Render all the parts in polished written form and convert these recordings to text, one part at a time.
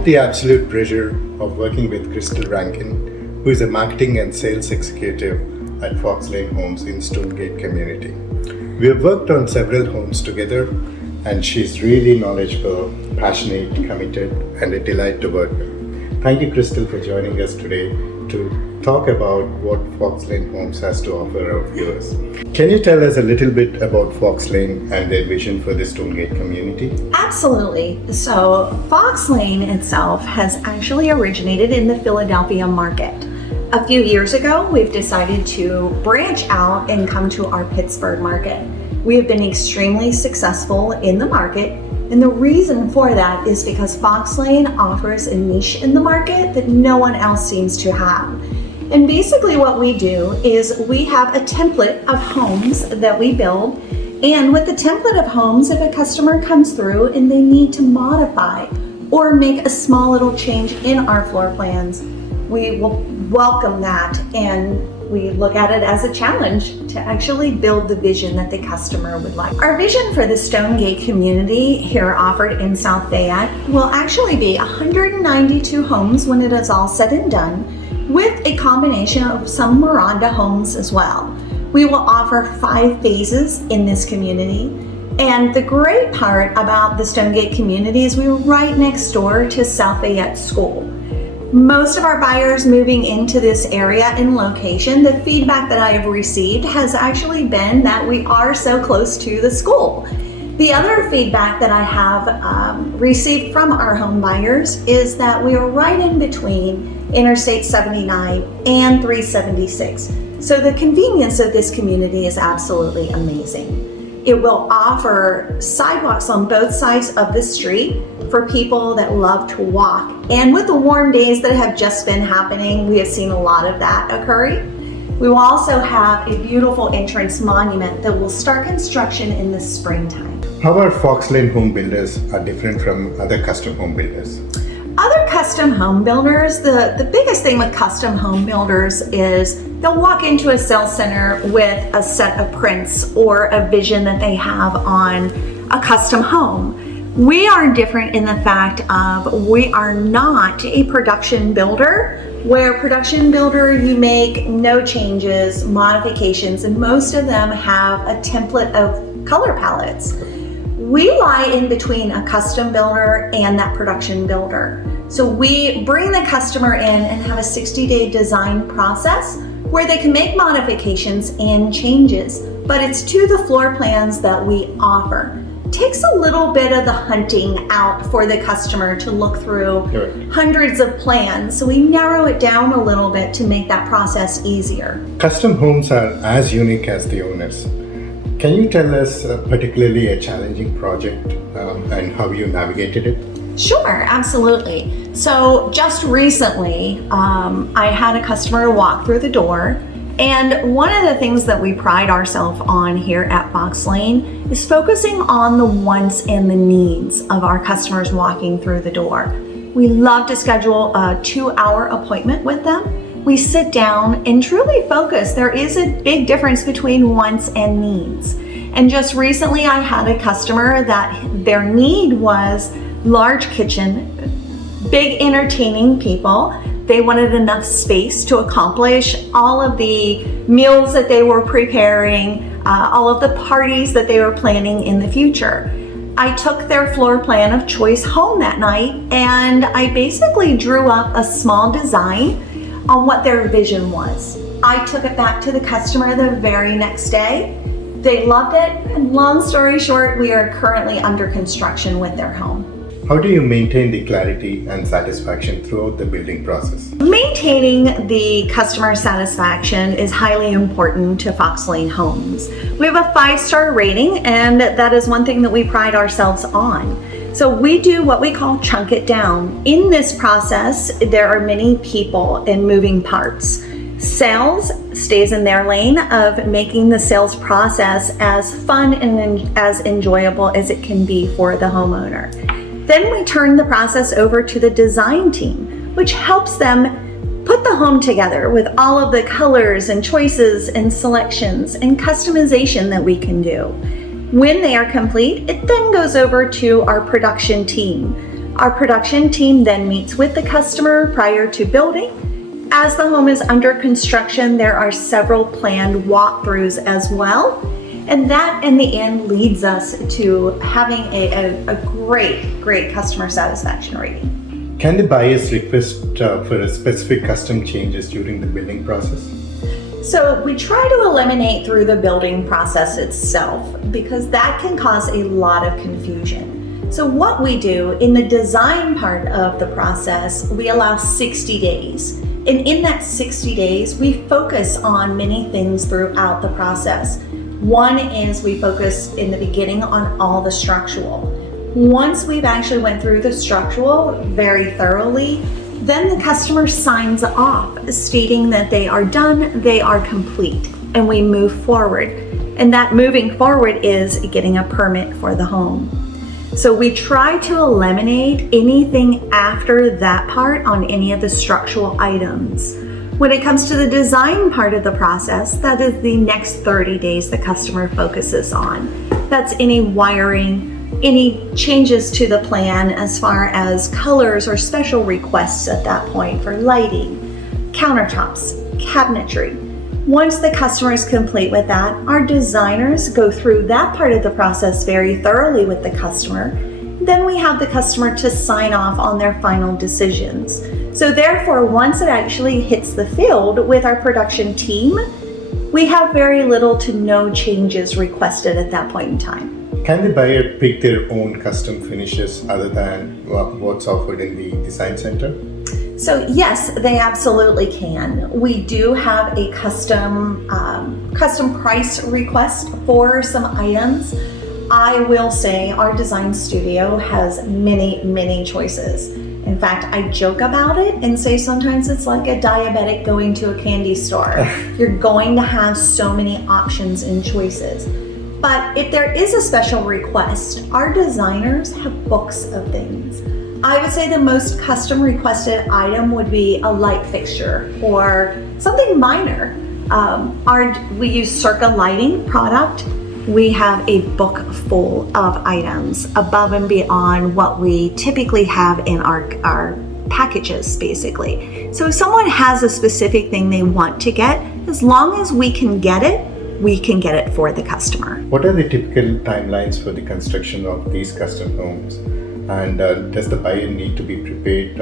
have the absolute pleasure of working with Crystal Rankin, who is a marketing and sales executive at Fox Lane Homes in Stonegate community. We have worked on several homes together, and she's really knowledgeable, passionate, committed, and a delight to work with. Thank you, Crystal, for joining us today to talk about what Fox Lane Homes has to offer our viewers. Can you tell us a little bit about Fox Lane and their vision for the Stonegate community? Absolutely. So Fox Lane itself has actually originated in the Philadelphia market. A few years ago, we've decided to branch out and come to our Pittsburgh market. We have been extremely successful in the market, and the reason for that is because Fox Lane offers a niche in the market that no one else seems to have. And basically what we do is we have a template of homes that we build, and with the template of homes, if a customer comes through and they need to modify or make a small little change in our floor plans, we will welcome that, and we look at it as a challenge to actually build the vision that the customer would like. Our vision for the Stonegate community here offered in South Fayette will actually be 192 homes when it is all said and done, with a combination of some Miranda homes as well. We will offer 5 phases in this community. And the great part about the Stonegate community is we were right next door to South Fayette School. Most of our buyers moving into this area and location, the feedback that I have received has actually been that we are so close to the school. The other feedback that I have received from our home buyers is that we are right in between Interstate 79 and 376. So the convenience of this community is absolutely amazing. It will offer sidewalks on both sides of the street for people that love to walk. And with the warm days that have just been happening, we have seen a lot of that occurring. We will also have a beautiful entrance monument that will start construction in the springtime. How are Fox Lane home builders are different from other custom home builders? Other custom home builders, the biggest thing with custom home builders is they'll walk into a sales center with a set of prints or a vision that they have on a custom home. We are different in the fact of we are not a production builder, where production builder you make no changes, modifications, and most of them have a template of color palettes. We lie in between a custom builder and that production builder. So we bring the customer in and have a 60-day design process where they can make modifications and changes, but it's to the floor plans that we offer. It takes a little bit of the hunting out for the customer to look through hundreds of plans, so we narrow it down a little bit to make that process easier. Custom homes are as unique as the owners. Can you tell us particularly a challenging project and how you navigated it? Sure, absolutely. So just recently, I had a customer walk through the door, and one of the things that we pride ourselves on here at Fox Lane is focusing on the wants and the needs of our customers walking through the door. We love to schedule a 2-hour appointment with them. We sit down and truly focus. There is a big difference between wants and needs. And just recently I had a customer that their need was large kitchen, big entertaining people. They wanted enough space to accomplish all of the meals that they were preparing, all of the parties that they were planning in the future. I took their floor plan of choice home that night, and I basically drew up a small design on what their vision was. I took it back to the customer the very next day. They loved it, and long story short, we are currently under construction with their home. How do you maintain the clarity and satisfaction throughout the building process? Maintaining the customer satisfaction is highly important to Fox Lane Homes. We have a 5-star rating, and that is one thing that we pride ourselves on. So we do what we call chunk it down. In this process, there are many people and moving parts. Sales stays in their lane of making the sales process as fun and as enjoyable as it can be for the homeowner. Then we turn the process over to the design team, which helps them put the home together with all of the colors and choices and selections and customization that we can do. When they are complete, it then goes over to our production team. Our production team then meets with the customer prior to building. As the home is under construction, there are several planned walkthroughs as well. And that in the end leads us to having a great customer satisfaction rating. Can the buyers request for a specific custom changes during the building process? So we try to eliminate through the building process itself because that can cause a lot of confusion. So what we do in the design part of the process, we allow 60 days. And in that 60 days, we focus on many things throughout the process. One is we focus in the beginning on all the structural. Once we've actually went through the structural very thoroughly, then the customer signs off stating that they are done, they are complete, and we move forward. And that moving forward is getting a permit for the home. So we try to eliminate anything after that part on any of the structural items. When it comes to the design part of the process, that is the next 30 days the customer focuses on. That's any wiring, any changes to the plan as far as colors or special requests at that point for lighting, countertops, cabinetry. Once the customer is complete with that, our designers go through that part of the process very thoroughly with the customer. Then we have the customer to sign off on their final decisions. So therefore, once it actually hits the field with our production team, we have very little to no changes requested at that point in time. Can the buyer pick their own custom finishes other than what's offered in the design center? So yes, they absolutely can. We do have a custom price request for some items. I will say our design studio has many choices. In fact, I joke about it and say sometimes it's like a diabetic going to a candy store. You're going to have so many options and choices. But if there is a special request, our designers have books of things. I would say the most custom requested item would be a light fixture or something minor. We use Circa lighting product. We have a book full of items above and beyond what we typically have in our packages, basically. So if someone has a specific thing they want to get, as long as we can get it for the customer. What are the typical timelines for the construction of these custom homes? And does the buyer need to be prepared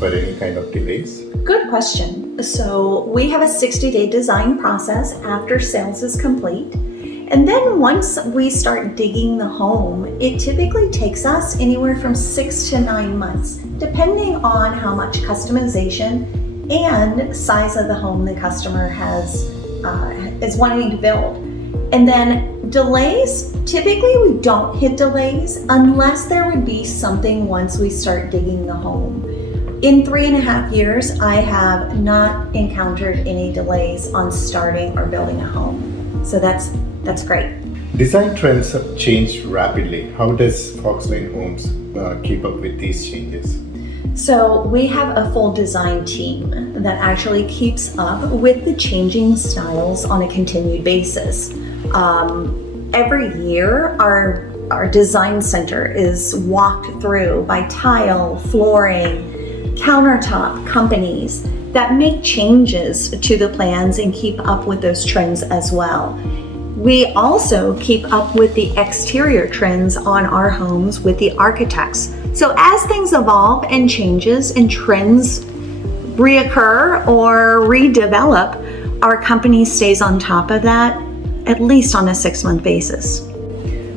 for any kind of delays? Good question. So we have a 60-day design process after sales is complete. And then once we start digging the home, it typically takes us anywhere from 6 to 9 months, depending on how much customization and size of the home the customer is wanting to build. And then delays, typically we don't hit delays unless there would be something once we start digging the home. In 3.5 years, I have not encountered any delays on starting or building a home. So that's great. Design trends have changed rapidly. How does Fox Lane Homes keep up with these changes? So we have a full design team that actually keeps up with the changing styles on a continued basis. Every year, our design center is walked through by tile, flooring, countertop companies that make changes to the plans and keep up with those trends as well. We also keep up with the exterior trends on our homes with the architects. So as things evolve and changes and trends reoccur or redevelop, our company stays on top of that at least on a 6-month basis.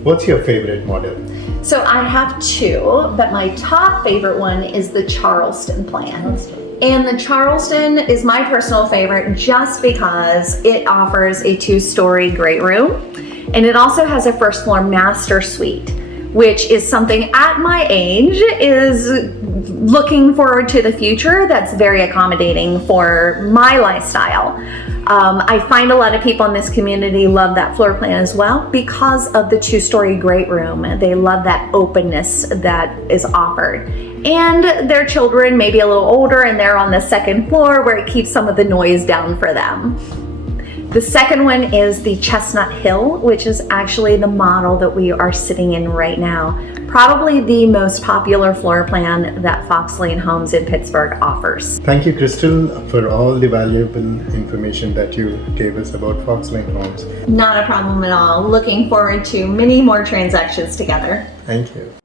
What's your favorite model? So I have two, but my top favorite one is the Charleston plan. And the Charleston is my personal favorite just because it offers a 2-story great room. And it also has a first floor master suite, which is something at my age is looking forward to the future that's very accommodating for my lifestyle. I find a lot of people in this community love that floor plan as well because of the 2-story great room. They love that openness that is offered. And their children may be a little older and they're on the 2nd floor where it keeps some of the noise down for them. The second one is the Chestnut Hill, which is actually the model that we are sitting in right now. Probably the most popular floor plan that Fox Lane Homes in Pittsburgh offers. Thank you, Crystal, for all the valuable information that you gave us about Fox Lane Homes. Not a problem at all. Looking forward to many more transactions together. Thank you.